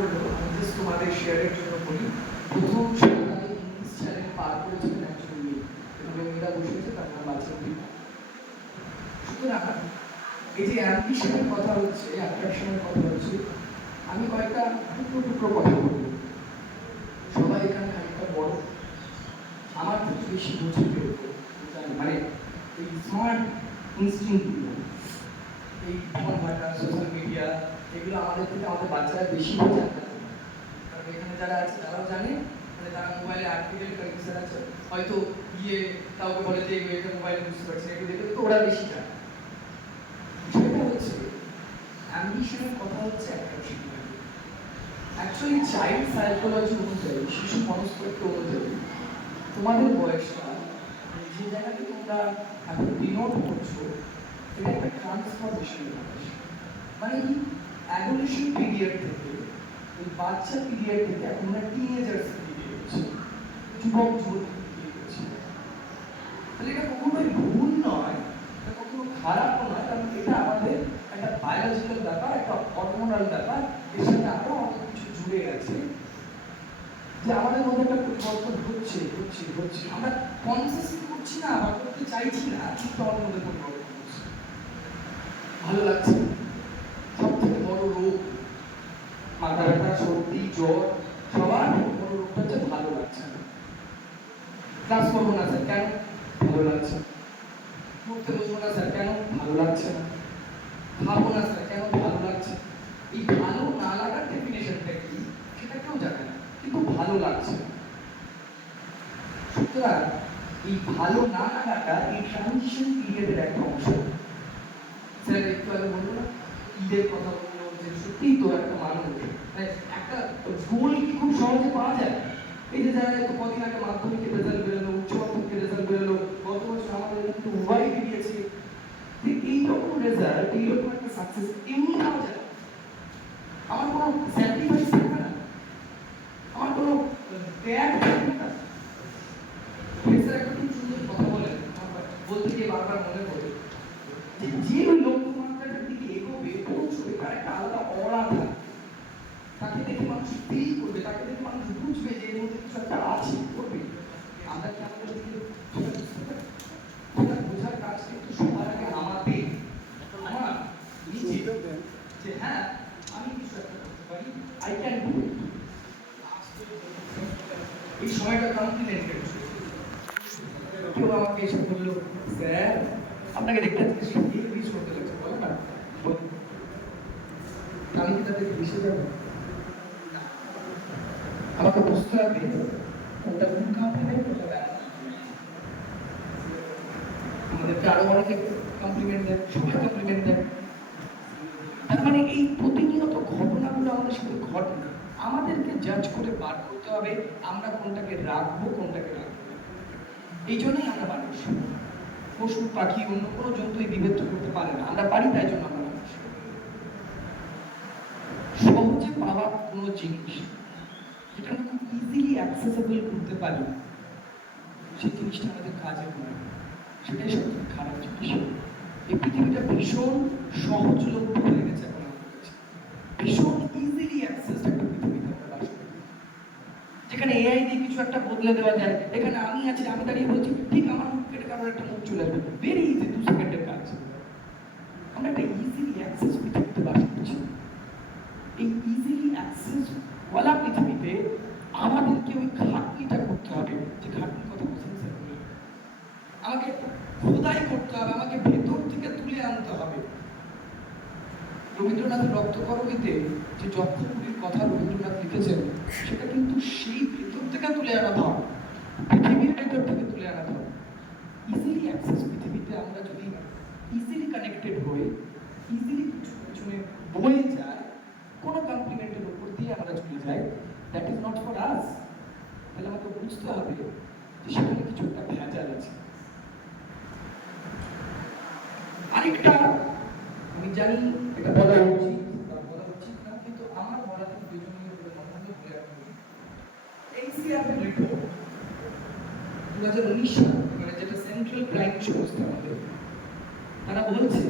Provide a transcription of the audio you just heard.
করলো, আমি জাস্ট তোমাদের শেয়ারের জন্য বলি। প্রথম সকালে ইংলিশ চ্যানেল পার করেছিলেন একজন মেয়ে, এখানে মেয়েরা বসেছে, তার নাম আছে দীপা। সুতরাং এই যে অ্যাম্বিশনের কথা হচ্ছে, অ্যাট্রাকশনের কথা হচ্ছে, আমি কয়েকটা টুকরো টুকরো কথা বলবো। সবাই এখানে খানিকটা বড়, আমার থেকে বেশি বুঝে ফেলবো, মানে এই স্মার্ট ইনস্টিংক্টগুলো, এই ফোন ঘাটা, সোশ্যাল মিডিয়া, এগুলো আমাদের থেকে আমাদের বাচ্চারা বেশি বোঝে। কারণ এখানে যারা আছে তারাও জানে, মানে তারা মোবাইলে আর্টিফিশিয়াল কন্ডিশন আছে, হয়তো গিয়ে কাউকে বলে যে এটা মোবাইলে বুঝতে পারছে না, এগুলো দেখে তো ওরা বেশি জানে। সেটা হচ্ছে অ্যাম্বিশনের কথা হচ্ছে অ্যাট্রাকশন। অ্যাকচুয়ালি চাইল্ড সাইকোলজি অনুযায়ী, শিশু মনস্তত্ত্ব অনুযায়ী, তোমাদের বয়সটা যে জায়গাতে তোমরা এখন ডিনোট করছো, এটা একটা ট্রান্সফরমেশন বয়স। মানে কি, অ্যাডোলেশন পিরিয়ড থেকে, ওই বাচ্চা পিরিয়ড থেকে এখন আমরা টিনেজার্স পিরিয়ড হচ্ছে, যুবক যুবতী পিরিয়ড হচ্ছে। তাহলে এটা কখনোই ভুল নয়, এটা কখনো খারাপও নয়, কারণ এটা আমাদের একটা বায়োলজিক্যাল ব্যাপার, একটা হরমোনাল ব্যাপার, এর সাথে আরো অনেক কিছু জুড়ে গেছে, যে আমাদের মধ্যে একটা পরিবর্তন হচ্ছে হচ্ছে হচ্ছে। আমরা কনসিয়াসলি করছি না বা করতে চাইছি না, কিন্তু আমাদের মধ্যে পরিবর্তন হচ্ছে। ভালো লাগছে। সব থেকে বড় রোগ, মাথা ব্যথা, সর্দি, জ্বর, সবার বড় রোগটা হচ্ছে ভালো লাগছে না। ক্লাস করবো না স্যার, কেন? ভালো লাগছে না। পড়তে বসবো না স্যার, কেন? ভালো লাগছে না। খাবো না স্যার, কেন? ভালো লাগছে। এই ভালো না লাগার ডেফিনেশনটা কি সেটা কেউ জানে না, কিন্তু ভালো লাগছে। সুতরাং এই ভালো না লাগাটা এই ট্রানজিশন পিরিয়ডের একটা অংশ। স্যার একটু আগে বলবো না, ঈদের কথা বললো, যে সত্যিই তো একটা মানুষ একটা গোল কি খুব সহজে পাওয়া যায়? এই যে যারা একটু কদিন আগে মাধ্যমিকের রেজাল্ট বেরোলো, উচ্চ মাধ্যমিকের রেজাল্ট বেরোলো, গত বছর আমাদের কিন্তু উভয় বেরিয়েছে, ঠিক এইরকম রেজাল্ট, এইরকম একটা সাকসেস এমনি পাওয়া যায়। আমার কোনো স্যাক্রিফাইস থাকবে না, আমার কোনো ত্যাগ থাকবে না। স্যার একটা খুব সুন্দর কথা বলেন, বলতে গিয়ে বারবার মনে পড়ে যে যে ওই লক্ষ্যমাত্রাটার দিকে এগোবে, পৌঁছবে, তার একটা আলাদা অরা থাকে। তাকে দেখে মানুষ ফিল করবে, তাকে দেখে মানুষ বুঝবে যে এর মধ্যে কিছু একটা আছে, করবে। আমরা কি আমাদের দিকে সেটা বোঝার কাজ কিন্তু সবার আগে আমাদের, আমার নিজে, যে হ্যাঁ আমি কিছু একটা করতে পারি, আই ক্যান ডু ইট। এই সময়টা কমপ্লিমেন্টেড। কেউ আমাকে এসে বললো, স্যার আপনাকে দেখতে বেশ করতে লাগছে, বলো না, আমি কি তাদের মিশে যাবো? আমাকে বুঝতে হবে কোনটা কোন কমপ্লিমেন্ট, কোনটা ব্যাড। আমাদেরকে আরো অনেকে কমপ্লিমেন্ট দেয়, সবাই কমপ্লিমেন্ট দেয়। তার মানে এই প্রতিনিয়ত ঘটনাগুলো আমাদের সাথে ঘটে না, আমাদেরকে জাজ করে বার করতে হবে আমরা কোনটাকে রাখবো, কোনটাকে রাখবো। এই জন্যই আমরা মানুষ। পশু পাখি অন্য কোনো জন্তু এই বিভেদ করতে পারে না, আমরা পারি, তাই জন্য আমরা মানুষ। সহজে পাওয়া কোনো জিনিস যেটা আমরা খুব ইজিলি অ্যাক্সেসেবল করতে পারি, সেই জিনিসটা আমাদের কাজে হয়, সেটাই সবথেকে খারাপ জিনিস। এই পৃথিবীটা ভীষণ সহজলভ্য হয়ে গেছে এখন আমাদের কাছে, ভীষণ ইজিলি অ্যাক্সেসড একটা পৃথিবীতে আমরা বাস করি, যেখানে এআই দিয়ে কিছু একটা বদলে দেওয়া যায়। এখানে আমি আছি, আমি দাঁড়িয়ে বলছি, ঠিক আমার মুখ কেটে কারোর একটা মুখ চলে আসবে, ভেরি ইজি, 2 সেকেন্ডের কাজ। আমরা একটা ইজিলি অ্যাক্সেস পৃথিবীতে বাস করছি। এই ইজিলি অ্যাক্সেস ওয়ালা পৃথিবীতে আমাদেরকে ওই খাটনিটা করতে হবে, যে খাটনির কথা বলছেন স্যার, আমাকে খোদাই করতে হবে, আমাকে ভেতর থেকে তুলে আনতে হবে। রবীন্দ্রনাথের রক্তকরবীতে যে যক্ষপুরীর কথা রবীন্দ্রনাথ লিখেছেন, সেটা কিন্তু সেই ভেতর থেকে তুলে আনা ভাব, পৃথিবীর ভেতর থেকে তুলে আনা ভাব। ইজিলি অ্যাক্সেস পৃথিবীতে আমরা যদি ইজিলি কানেক্টেড হই, ইজিলি পিছনে বয়ে যায়, কোনো কমপ্লিমেন্টের উপর দিয়ে আমরা চলে যাই, that is not for us. তাহলে আমাকে বুঝতে হবে যে সেখানে কিছু একটা ভেজাল আছে। আরেকটা, আমি জানি এটা বলা উচিত বা বলা উচিত না, কিন্তু আমার বলা খুব প্রয়োজনীয় বলে মনে হলো বলে রাখবো। এনসিআরবি রিপোর্ট 2019 সাল, মানে যেটা সেন্ট্রাল ক্রাইম সংস্থা আমাদের, তারা বলছে